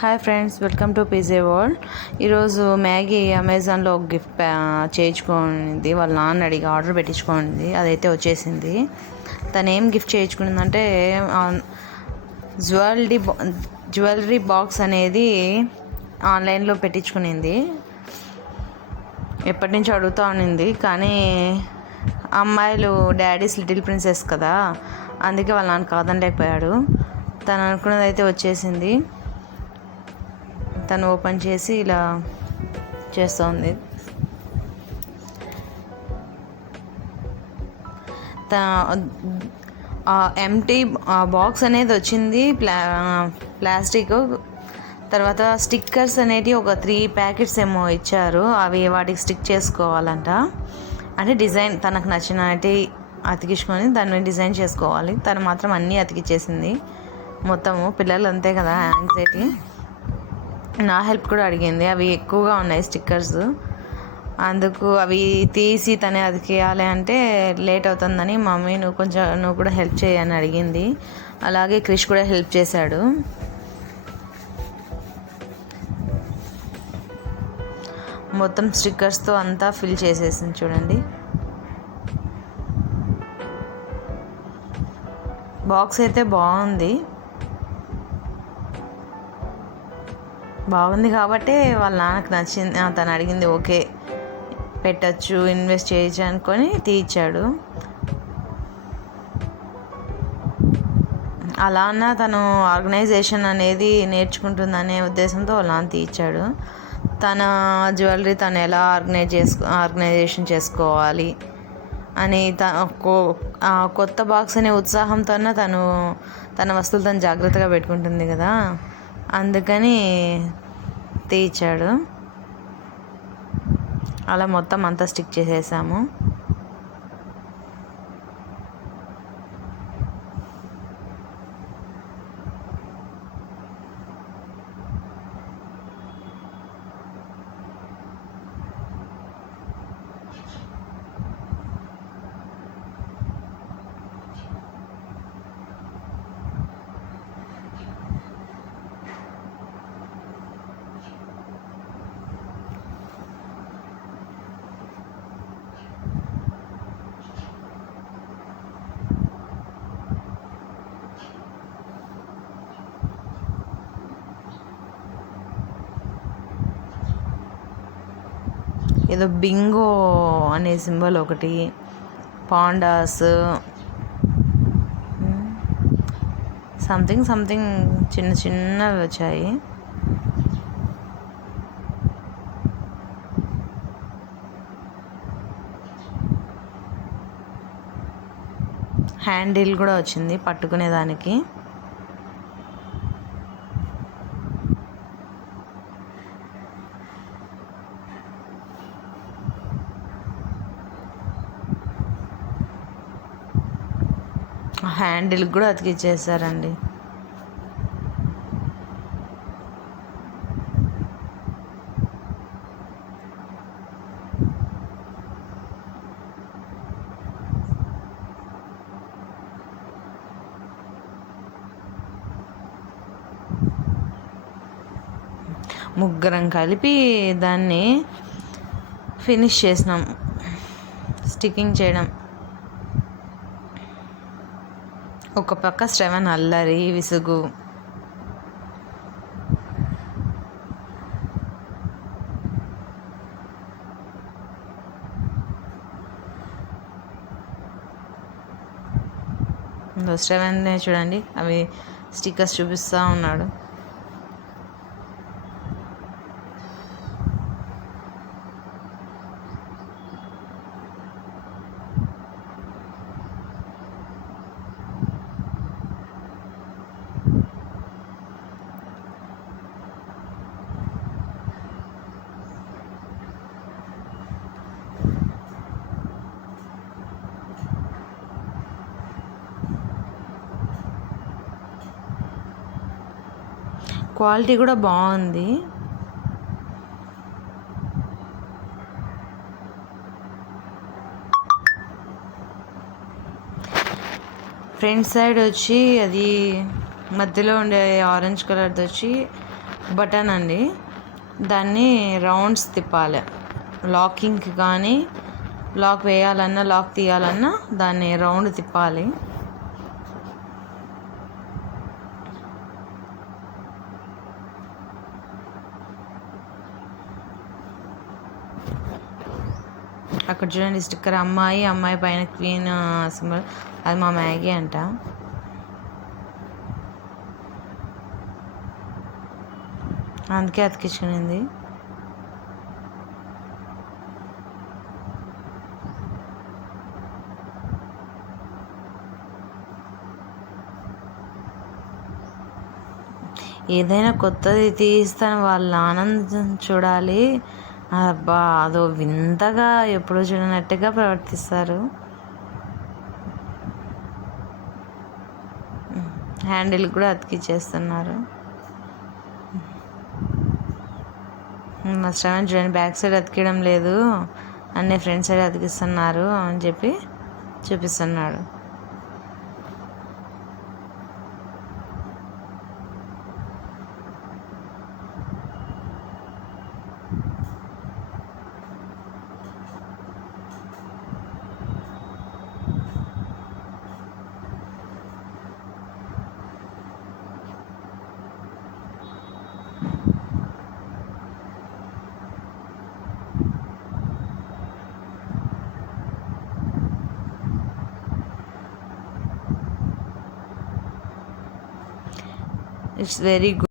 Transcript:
Hi friends, welcome to pizza world. ఈరోజు Maggi అమెజాన్లో ఒక గిఫ్ట్ చేయించుకోనింది. వాళ్ళ నాన్న అడిగి ఆర్డర్ పెట్టించుకోనింది. అదైతే వచ్చేసింది. తను ఏం గిఫ్ట్ చేయించుకునిందంటే జ్యువెలరీ బాక్స్ అనేది ఆన్లైన్లో పెట్టించుకునింది. ఎప్పటి నుంచో అడుగుతూ ఉన్నింది, కానీ అమ్మాయిలు డాడీస్ లిటిల్ ప్రిన్సెస్ కదా, అందుకే వాళ్ళ నాన్న కాదనలేకపోయాడు. తను అనుకున్నది అయితే వచ్చేసింది. తను ఓపెన్ చేసి ఇలా చేస్తుంది. ఎంటీ బాక్స్ అనేది వచ్చింది, ప్లాస్టిక్. తర్వాత స్టిక్కర్స్ అనేవి ఒక 3 ప్యాకెట్స్ ఏమో ఇచ్చారు. అవి వాటికి స్టిక్ చేసుకోవాలంట. అంటే డిజైన్ తనకు నచ్చినట్టు అతికించుకొని దాన్ని డిజైన్ చేసుకోవాలి. తను మాత్రం అన్నీ అతికిచ్చేసింది మొత్తము. పిల్లలు అంతే కదా, యాంగ్జైటీ. నా హెల్ప్ కూడా అడిగింది. అవి ఎక్కువగా ఉన్నాయి స్టిక్కర్స్, అందుకు అవి తీసి తనే అతికేయాలి అంటే లేట్ అవుతుందని మమ్మీ నువ్వు కూడా హెల్ప్ చేయని అడిగింది. అలాగే క్రిష్ కూడా హెల్ప్ చేశాడు. మొత్తం స్టిక్కర్స్తో అంతా ఫిల్ చేసేసింది చూడండి. బాక్స్ అయితే బాగుంది కాబట్టి వాళ్ళ నాన్నకు నచ్చింది. తను అడిగింది, ఓకే పెట్టచ్చు, ఇన్వెస్ట్ చేయొచ్చు అనుకొని తీయించాడు. అలా అన్నా తను ఆర్గనైజేషన్ అనేది నేర్చుకుంటుందనే ఉద్దేశంతో వాళ్ళ నాన్న తీయించాడు. తన జ్యువెలరీ తను ఎలా ఆర్గనైజేషన్ చేసుకోవాలి అని కొత్త బాక్స్ అనే ఉత్సాహంతో తన వస్తువులు తను జాగ్రత్తగా పెట్టుకుంటుంది కదా, అందుకని తీయించాడు. అలా మొత్తం అంతా స్టిక్ చేసేసాము. ఏదో బింగో అనే సింబల్ ఒకటి, పాండాస్, సంథింగ్ చిన్నవి వచ్చాయి. హ్యాండిల్ కూడా వచ్చింది పట్టుకునేదానికి. హ్యాండిల్ కూడా అతికిచ్చేసారండి. ముగ్గురం కలిపి దాన్ని ఫినిష్ చేసినాం, స్టిక్కింగ్ చేయడం. ఒక పక్క శ్రవణ్ అల్లరి, విసుగు. శ్రవణ్ చూడండి, అవి స్టిక్కర్స్ చూపిస్తూ ఉన్నాడు. క్వాలిటీ కూడా బాగుంది. ఫ్రంట్ సైడ్ వచ్చి అది మధ్యలో ఉండే ఆరెంజ్ కలర్ది వచ్చి బటన్ అండి. దాన్ని రౌండ్స్ తిప్పాలి. లాకింగ్కి కానీ లాక్ వేయాలన్నా లాక్ తీయాలన్నా దాన్ని రౌండ్ తిప్పాలి. అక్కడ చూడండి స్టిక్కర్ అమ్మాయి పైన క్వీన్ సింబల్, అది మా మ్యాగీ అంట. అందుకే అతికించుకునింది. ఏదైనా కొత్తది తీస్తాను వాళ్ళ ఆనందం చూడాలి. అబ్బా అదో వింతగా ఎప్పుడూ చూడనట్టుగా ప్రవర్తిస్తారు. హ్యాండిల్ కూడా అతికిచ్చేస్తున్నారు. మా శ్రవణ్ చూడండి బ్యాక్ సైడ్ అతికియడం లేదు, అన్నీ ఫ్రంట్ సైడ్ అతికిస్తున్నారు అని చెప్పి చూపిస్తున్నాడు. It's very good.